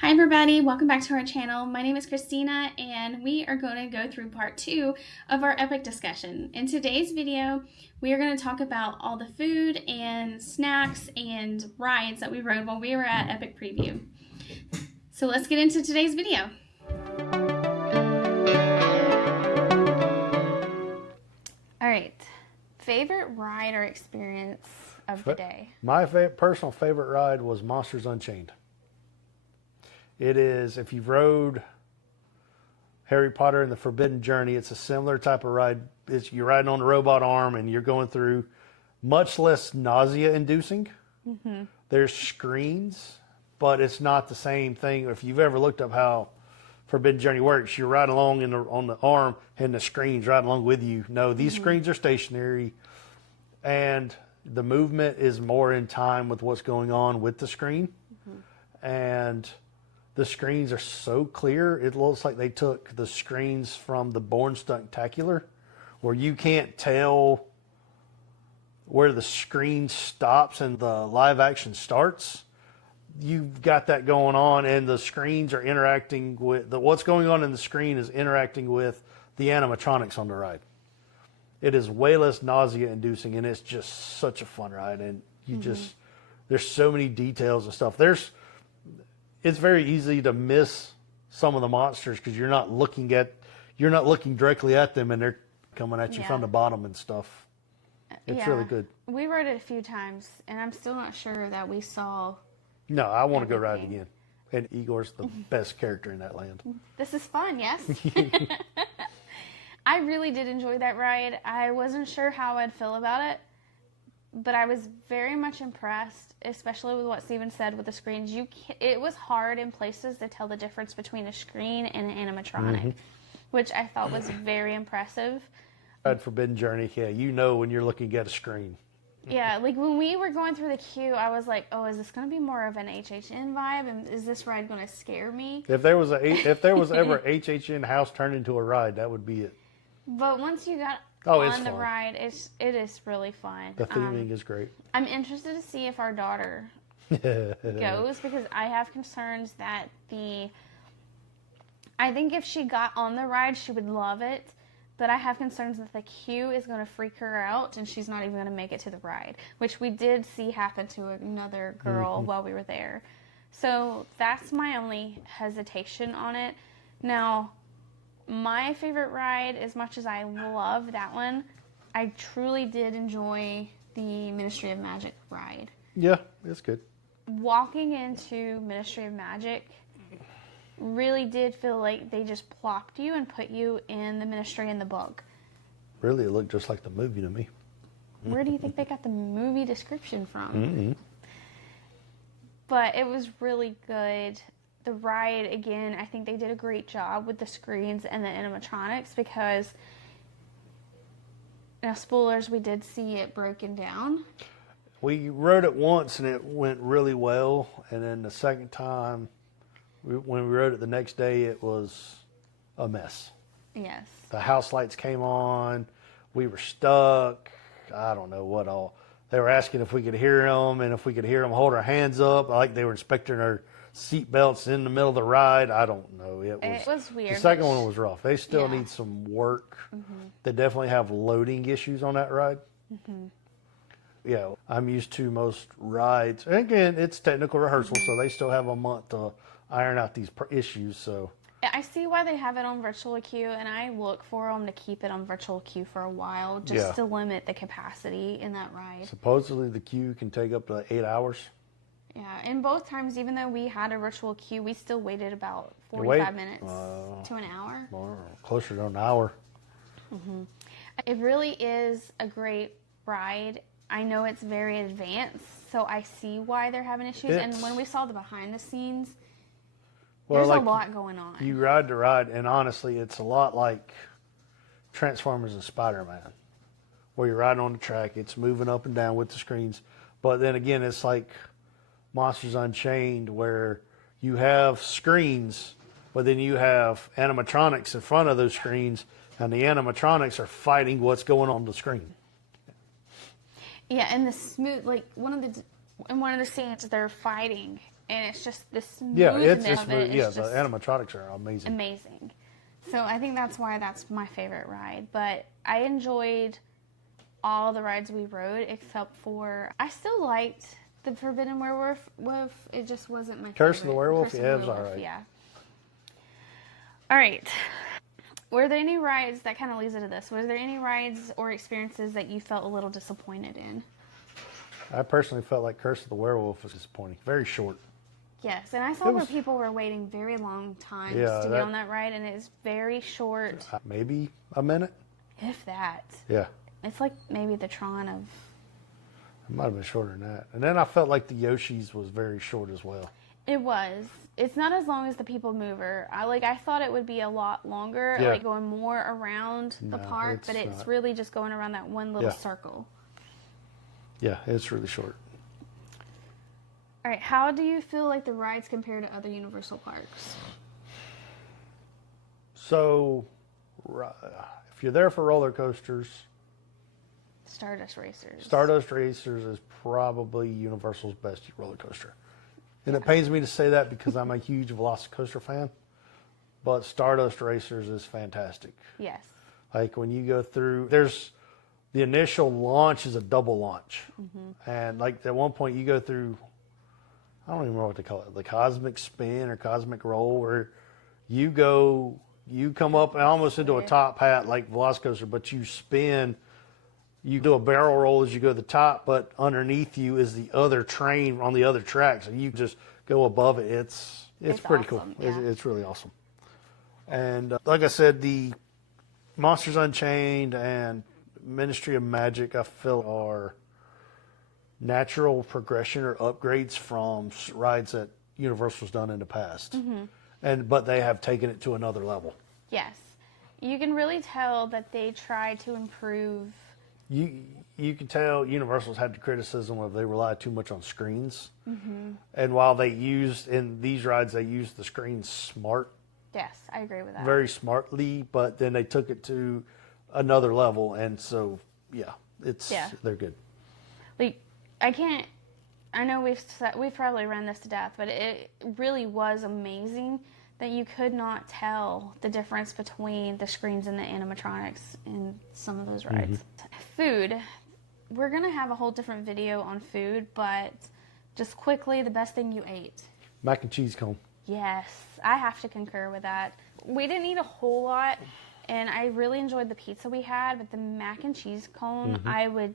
Hi everybody, welcome back to our channel. My name is Christina and we are going to go through part 2 of our Epic discussion. In today's video, we are going to talk about all the food and snacks and rides that we rode while we were at Epic Preview. So let's get into today's video. Alright, favorite ride or experience of the day? My personal favorite ride was Monsters Unchained. It is, if you've rode Harry Potter and the Forbidden Journey, it's a similar type of ride. You're riding on the robot arm and you're going through much less nausea-inducing. Mm-hmm. There's screens, but it's not the same thing. If you've ever looked up how Forbidden Journey works, you're riding along on the arm and the screen's right along with you. No, these screens are stationary and the movement is more in time with what's going on with the screen. And the screens are so clear, it looks like they took the screens from the Bourne Stunt-tacular, where you can't tell where the screen stops and the live action starts. You've got that going on, and the screens are interacting with what's going on in the screen is interacting with the animatronics on the ride. It is way less nausea-inducing, and it's just such a fun ride. And you there's so many details and stuff. It's very easy to miss some of the monsters because you're not looking directly at them, and they're coming at you from the bottom and stuff. It's really good. We rode it a few times, and I'm still not sure that we saw. No, I want to go ride it again. And Igor's the best character in that land. This is fun, yes. I really did enjoy that ride. I wasn't sure how I'd feel about it, but I was very much impressed, especially with what Steven said with the screens. It was hard in places to tell the difference between a screen and an animatronic, which I thought was very impressive. At Forbidden Journey, yeah, you know when you're looking at a screen. Yeah, like when we were going through the queue, I was like, oh, is this going to be more of an HHN vibe? And is this ride going to scare me? If there was ever HHN house turned into a ride, that would be it. But once you got on the ride, it is really fun. The theming is great. I'm interested to see if our daughter goes, because I have concerns that I think if she got on the ride, she would love it, but I have concerns that the queue is going to freak her out and she's not even going to make it to the ride, which we did see happen to another girl while we were there. So that's my only hesitation on it. Now, my favorite ride, as much as I love that one, I truly did enjoy the Ministry of Magic ride. Yeah, it's good. Walking into Ministry of Magic really did feel like they just plopped you and put you in the Ministry in the book. Really, it looked just like the movie to me. Where do you think they got the movie description from? But it was really good. The ride, again, I think they did a great job with the screens and the animatronics, because, now spoilers, we did see it broken down. We rode it once and it went really well, and then the second time, when we rode it the next day, it was a mess. Yes. The house lights came on, we were stuck, I don't know what all. They were asking if we could hear them, and if we could hear them hold our hands up, like they were inspecting our seat belts in the middle of the ride. I don't know. It was weird. The second one was rough. They still need some work. They definitely have loading issues on that ride. Yeah, I'm used to most rides. And again, it's technical rehearsal, so they still have a month to iron out these issues. So I see why they have it on virtual queue, and I look for them to keep it on virtual queue for a while, just to limit the capacity in that ride. Supposedly the queue can take up to 8 hours. Yeah, and both times, even though we had a virtual queue, we still waited about 45 minutes to an hour. Or closer to an hour. It really is a great ride. I know it's very advanced, so I see why they're having issues. And when we saw the behind the scenes, there's a lot going on. You ride the ride, and honestly, it's a lot like Transformers and Spider-Man, where you're riding on the track, it's moving up and down with the screens. But then again, it's like Monsters Unchained, where you have screens, but then you have animatronics in front of those screens, and the animatronics are fighting what's going on the screen. Yeah, and the smooth, like in one of the scenes, they're fighting, and it's just the Yeah, smoothness it's of it. yeah, It's the just animatronics are amazing. amazing. So I think that's why that's my favorite ride. But I enjoyed all the rides we rode except for I still liked the Forbidden Werewolf. It just wasn't my Curse of favorite. the Werewolf, Curse of yeah, the it was Werewolf, alright. yeah. All right. Were there any rides that kind of leads into this? Was there any rides or experiences that you felt a little disappointed in? I personally felt like Curse of the Werewolf was disappointing. Very short. Yes, and I saw where people were waiting very long times to get on that ride, and it is very short. Maybe a minute? If that. Yeah. It's like maybe the Tron of... It might have been shorter than that. And then I felt like the Yoshi's was very short as well. It was. It's not as long as the People Mover. I thought it would be a lot longer, Yeah. like going more around the park, but it's really just going around that one little circle. Yeah, it's really short. All right, how do you feel like the rides compare to other Universal parks? So, if you're there for roller coasters, Stardust Racers. Stardust Racers is probably Universal's best roller coaster. And it pains me to say that because I'm a huge Velocicoaster fan, but Stardust Racers is fantastic. Yes. Like when you go through, there's the initial launch is a double launch. And like at one point you go through, I don't even know what they call it, the cosmic spin or cosmic roll, where you come up almost into a top hat like Velocicoaster, but you spin. You do a barrel roll as you go to the top, but underneath you is the other train on the other track, so you just go above it. It's pretty awesome, cool. yeah. It's really awesome. And like I said, the Monsters Unchained and Ministry of Magic, I feel, are natural progression or upgrades from rides that Universal's done in the past. But they have taken it to another level. Yes. You can really tell that they try to improve. You can tell Universal's had the criticism of they rely too much on screens. And while they used, in these rides, they used the screens smart. Yes, I agree with that. Very smartly, but then they took it to another level. And so, they're good. Like, I know we've probably run this to death, but it really was amazing that you could not tell the difference between the screens and the animatronics in some of those rides. Food. We're going to have a whole different video on food, but just quickly, the best thing you ate. Mac and cheese cone. Yes, I have to concur with that. We didn't eat a whole lot, and I really enjoyed the pizza we had, but the mac and cheese cone, I would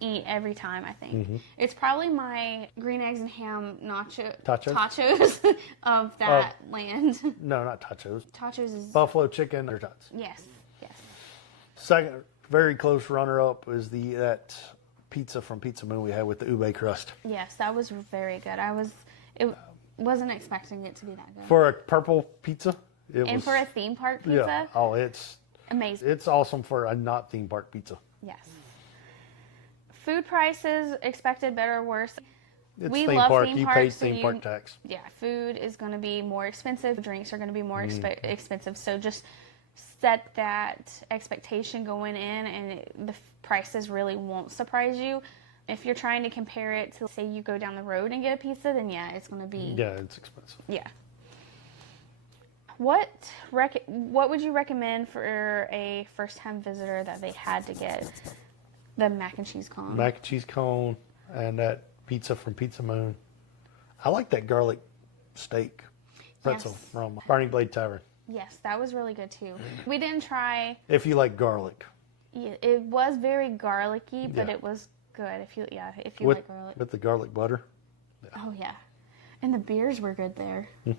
eat every time, I think. It's probably my green eggs and ham tachos of that land. No, not tachos. Tachos is... Buffalo chicken or tots. Yes. Second, very close runner-up is that pizza from Pizza Moon we had with the ube crust. Yes, that was very good. Wasn't expecting it to be that good. For a purple pizza, for a theme park pizza, yeah. Oh, it's amazing. It's awesome for a not theme park pizza. Yes. Food prices, expected better or worse. We love park. Theme parks. You paid theme park tax. Yeah, food is going to be more expensive. Drinks are going to be more expensive. So just set that expectation going in, and the prices really won't surprise you. If you're trying to compare it to, say, you go down the road and get a pizza, then yeah, it's going to be... Yeah, it's expensive. Yeah. What would you recommend for a first-time visitor that they had to get? The mac and cheese cone. Mac and cheese cone and that pizza from Pizza Moon. I like that garlic steak pretzel from Burning Blade Tavern. Yes, that was really good too. We didn't try... If you like garlic. Yeah, it was very garlicky, but it was good if you like garlic. With the garlic butter. Yeah. Oh, yeah. And the beers were good there. Yeah.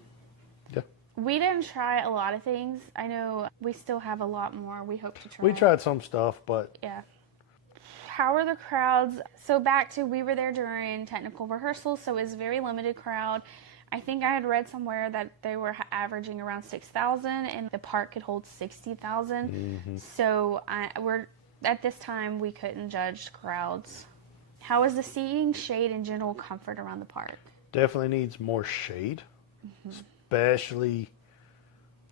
We didn't try a lot of things. I know we still have a lot more we hope to try. We tried some stuff, but... Yeah. How are the crowds? So we were there during technical rehearsals, so it was a very limited crowd. I think I had read somewhere that they were averaging around 6,000, and the park could hold 60,000. So at this time, we couldn't judge crowds. How is the seating, shade, and general comfort around the park? Definitely needs more shade, especially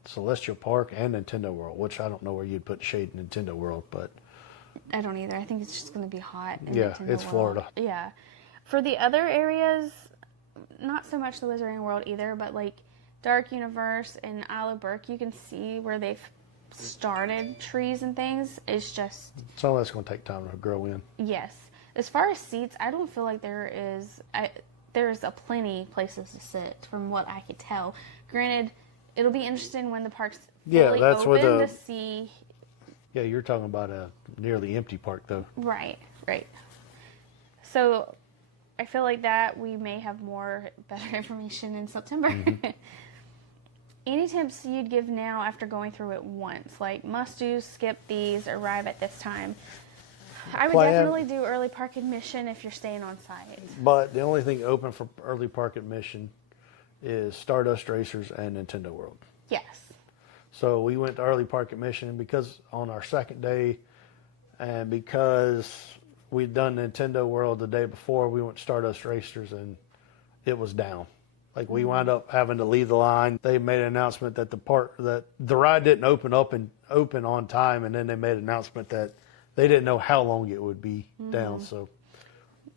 Celestial Park and Nintendo World, which I don't know where you'd put shade in Nintendo World, but... I don't either. I think it's just going to be hot. Yeah, it's Florida. Yeah. For the other areas, not so much the Wizarding World either, but like Dark Universe and Isle of Berk, you can see where they've started trees and things. It's just... Some of that's going to take time to grow in. Yes. As far as seats, I don't feel like there's a plenty places to sit from what I could tell. Granted, it'll be interesting when the park's fully open to see. Yeah, you're talking about a nearly empty park, though. Right. So I feel like that we may have better information in September. Mm-hmm. Any tips you'd give now after going through it once? Like must-do, skip these, arrive at this time. I would definitely do early park admission if you're staying on site. But the only thing open for early park admission is Stardust Racers and Nintendo World. Yes. So we went to early park admission because on our second day, and because we'd done Nintendo World the day before, we went to Stardust Racers and it was down. Like we wound up having to leave the line. They made an announcement that the ride didn't open on time, and then they made an announcement that they didn't know how long it would be down. So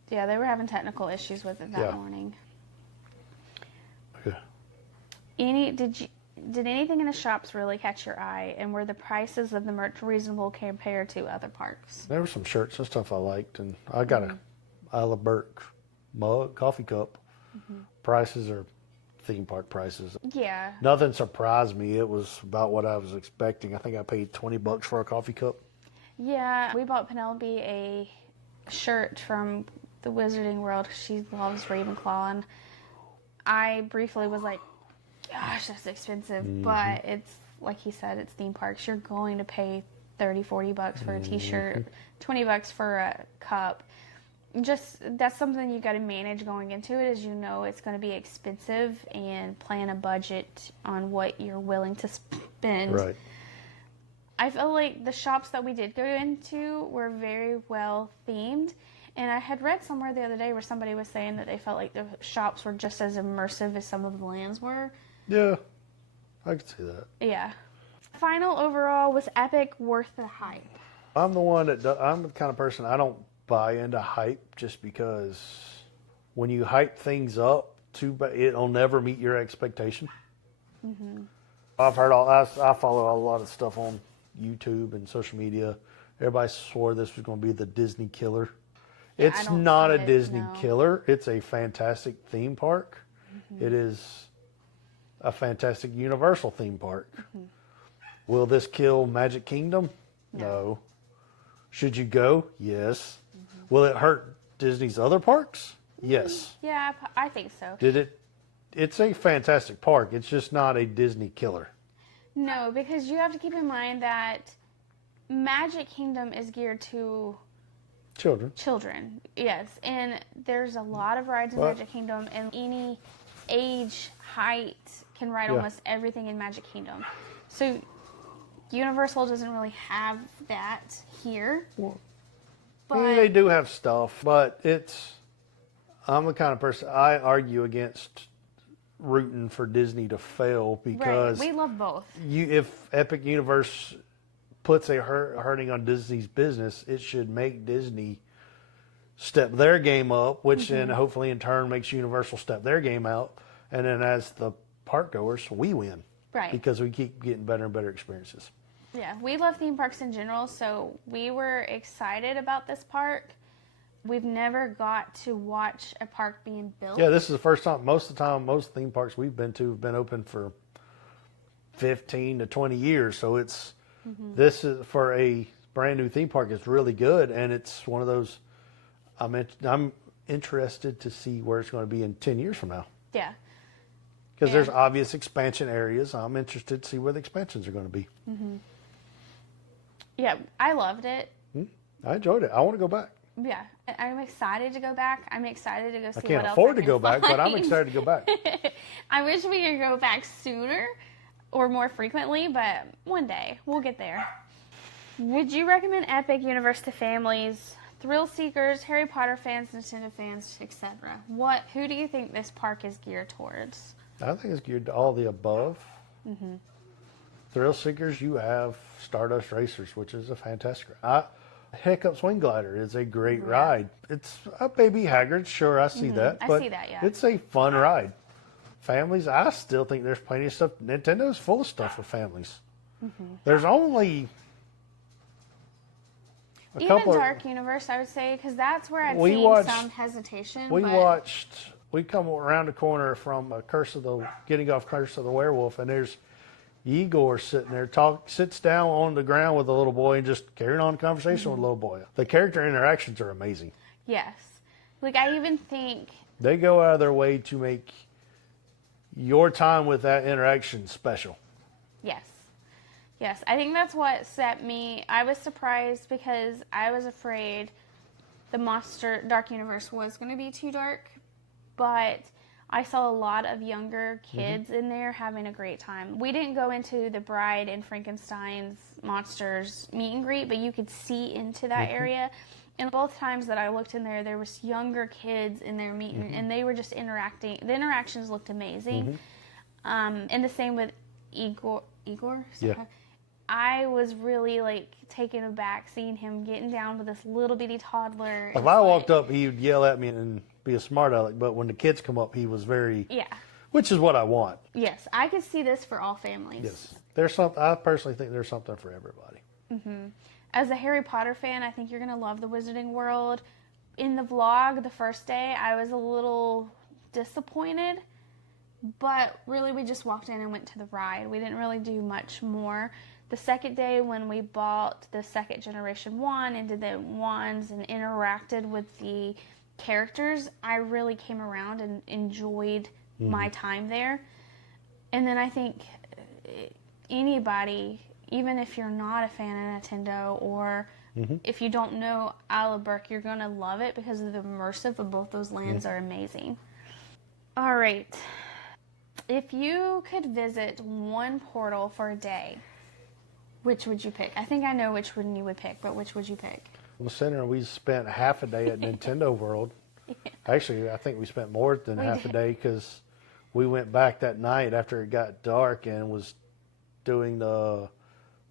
yeah, they were having technical issues with it that morning. Okay. Did anything in the shops really catch your eye, and were the prices of the merch reasonable compared to other parks? There were some shirts and stuff I liked, and I got a Isle of Berk mug, coffee cup. Prices are theme park prices. Yeah. Nothing surprised me. It was about what I was expecting. I think I paid $20 for a coffee cup. Yeah, we bought Penelope a shirt from the Wizarding World. She loves Ravenclaw, and I briefly was like, gosh, that's expensive. But it's, like he said, it's theme parks. You're going to pay $30-$40 for a t-shirt, $20 for a cup. Just, that's something you got to manage going into it, as you know it's going to be expensive, and plan a budget on what you're willing to spend. Right. I feel like the shops that we did go into were very well themed, and I had read somewhere the other day where somebody was saying that they felt like the shops were just as immersive as some of the lands were. Yeah, I could see that. Yeah. Final overall, was Epic worth the hype? I'm the kind of person, I don't buy into hype just because when you hype things up, it'll never meet your expectation. I've heard I follow a lot of stuff on YouTube and social media. Everybody swore this was going to be the Disney killer. Yeah, it's not a Disney killer. It's a fantastic theme park. It is a fantastic Universal theme park. Will this kill Magic Kingdom? No. Should you go? Yes. Will it hurt Disney's other parks? Yes. Yeah, I think so. It's a fantastic park. It's just not a Disney killer. No, because you have to keep in mind that Magic Kingdom is geared to children. Yes, and there's a lot of rides in Magic Kingdom, and any age, height can ride almost everything in Magic Kingdom. So Universal doesn't really have that here. Well, they do have stuff, but I'm the kind of person, I argue against rooting for Disney to fail because we love both. If Epic Universe puts a hurting on Disney's business, it should make Disney step their game up, which then hopefully in turn makes Universal step their game out. And then as the park goers, we win. Right. Because we keep getting better and better experiences. Yeah, we love theme parks in general, so we were excited about this park. We've never got to watch a park being built. Yeah, this is the first time. Most of the time, most theme parks we've been to have been open for 15 to 20 years. So this is for a brand new theme park. It's really good, and it's one of those. I'm interested to see where it's going to be in 10 years from now. Yeah. Because there's obvious expansion areas. I'm interested to see where the expansions are going to be. Yeah, I loved it. I enjoyed it. I want to go back. Yeah, I'm excited to go back. I'm excited to go see what else I can't afford to go back, but I'm find. excited to go back. I wish we could go back sooner or more frequently, but one day we'll get there. Would you recommend Epic Universe to families, thrill seekers, Harry Potter fans, Nintendo fans, etc.? Who do you think this park is geared towards? I think it's geared to all the above. Thrill seekers, you have Stardust Racers, which is a fantastic ride. Hiccup Swing Glider is a great ride. It's a baby haggard, sure, I see that. I but see that, yeah. It's a fun ride. Families, I still think there's plenty of stuff. Nintendo's full of stuff for families. There's only a Even couple Dark Universe, I would say, because that's where I've We seen watched- some hesitation. we come around the corner from Getting Off Curse of the Werewolf, and there's Igor sitting there, sits down on the ground with a little boy and just carrying on a conversation with a little boy. The character interactions are amazing. Yes. Like, I even think, They go out of their way to make your time with that interaction special. yes. Yes, I think that's what set me. I was surprised because I was afraid the Dark Universe was going to be too dark, but I saw a lot of younger kids in there having a great time. We didn't go into the Bride and Frankenstein's monsters meet and greet, but you could see into that area. And both times that I looked in there, there was younger kids in there meeting, and they were just interacting. The interactions looked amazing. And the same with Igor. Yeah. I was really taken aback seeing him getting down with this little bitty toddler. If I walked up, he would yell at me and be a smart aleck. But when the kids come up, he was very, which is what I want. Yes, I could see this for all families. Yes, there's something. I personally think there's something for everybody. As a Harry Potter fan, I think you're gonna love the Wizarding World. In the vlog, the first day, I was a little disappointed, but really we just walked in and went to the ride. We didn't really do much more. The second day, when we bought the second generation wand and did the wands and interacted with the characters, I really came around and enjoyed my time there. And then I think anybody, even if you're not a fan of Nintendo or if you don't know Alaburk, you're going to love it because of the immersive of both those lands are amazing. All right. If you could visit one portal for a day, which would you pick? I think I know which one you would pick, but which would you pick? Well, Senator, we spent half a day at Nintendo World. Actually, I think we spent more than half a day because we went back that night after it got dark and was doing the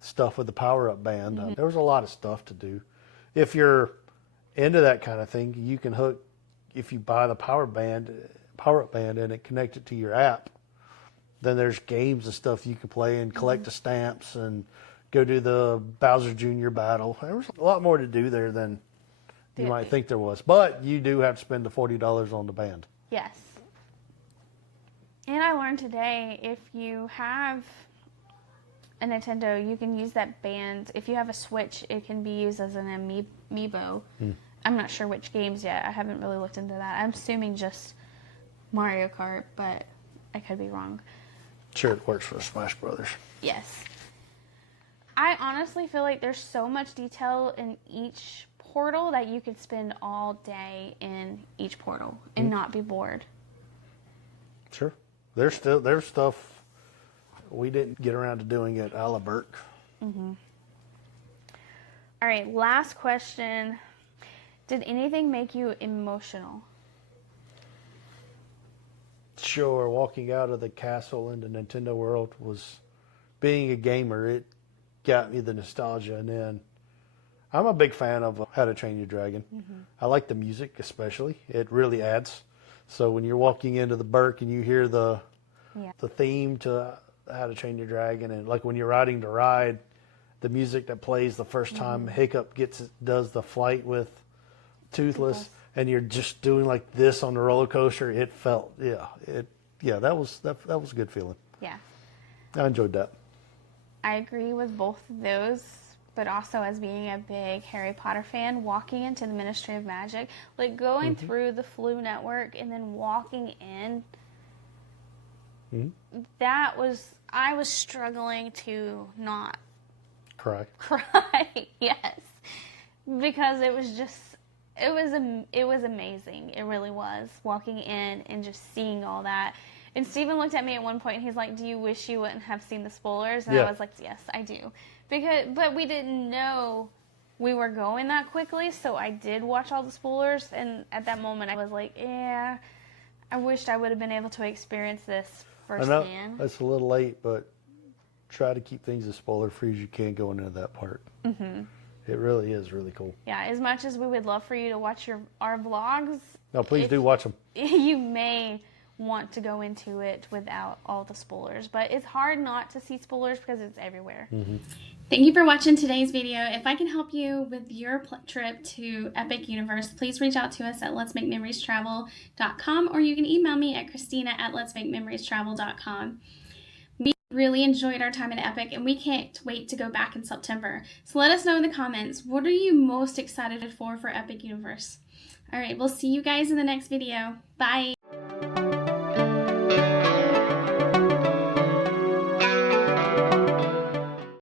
stuff with the power-up band. There was a lot of stuff to do. If you're into that kind of thing, you can hook, if you buy the power-up band and it connect it to your app, then there's games and stuff you can play and collect the stamps and go do the Bowser Jr. battle. There was a lot more to do there than you might think there was. But you do have to spend the $40 on the band. Yes. And I learned today, if you have a Nintendo, you can use that band. If you have a Switch, it can be used as an amiibo. I'm not sure which games yet. I haven't really looked into that. I'm assuming just Mario Kart, but I could be wrong. Sure, it works for Smash Brothers. Yes. I honestly feel like there's so much detail in each portal that you could spend all day in each portal and not be bored. Sure. There's stuff we didn't get around to doing at Alaburk. All right, last question. Did anything make you emotional? Sure, walking out of the castle into Nintendo World was, being a gamer, it got me the nostalgia. And then I'm a big fan of How to Train Your Dragon. I like the music especially. It really adds. So when you're walking into the Burk and you hear the theme to How to Train Your Dragon, and like when you're riding the ride, the music that plays the first time Hiccup does the flight with Toothless, and you're just doing like this on the roller coaster, it felt that was a good feeling. Yeah. I enjoyed that. I agree with both of those, but also as being a big Harry Potter fan, walking into the Ministry of Magic, like going through the Flu Network and then walking in, I was struggling to not Cry. yes, because it was amazing. It really was, walking in and just seeing all that. And Steven looked at me at one point and he's like, do you wish you wouldn't have seen the spoilers? And I was like, yes, I do. But we didn't know we were going that quickly, so I did watch all the spoilers, and at that moment I was like, yeah, I wished I would have been able to experience this firsthand. I know it's a little late, but try to keep things as spoiler-free as you can going into that part. It really is really cool. Yeah, as much as we would love for you to watch our vlogs, No, please do watch them. you may want to go into it without all the spoilers, but it's hard not to see spoilers because it's everywhere. Thank you for watching today's video. If I can help you with your trip to Epic Universe, please reach out to us at letsmakememoriestravel.com, or you can email me at christina@letsmakememoriestravel.com. We really enjoyed our time at Epic, and we can't wait to go back in September. So let us know in the comments, what are you most excited for Epic Universe? All right, we'll see you guys in the next video. Bye.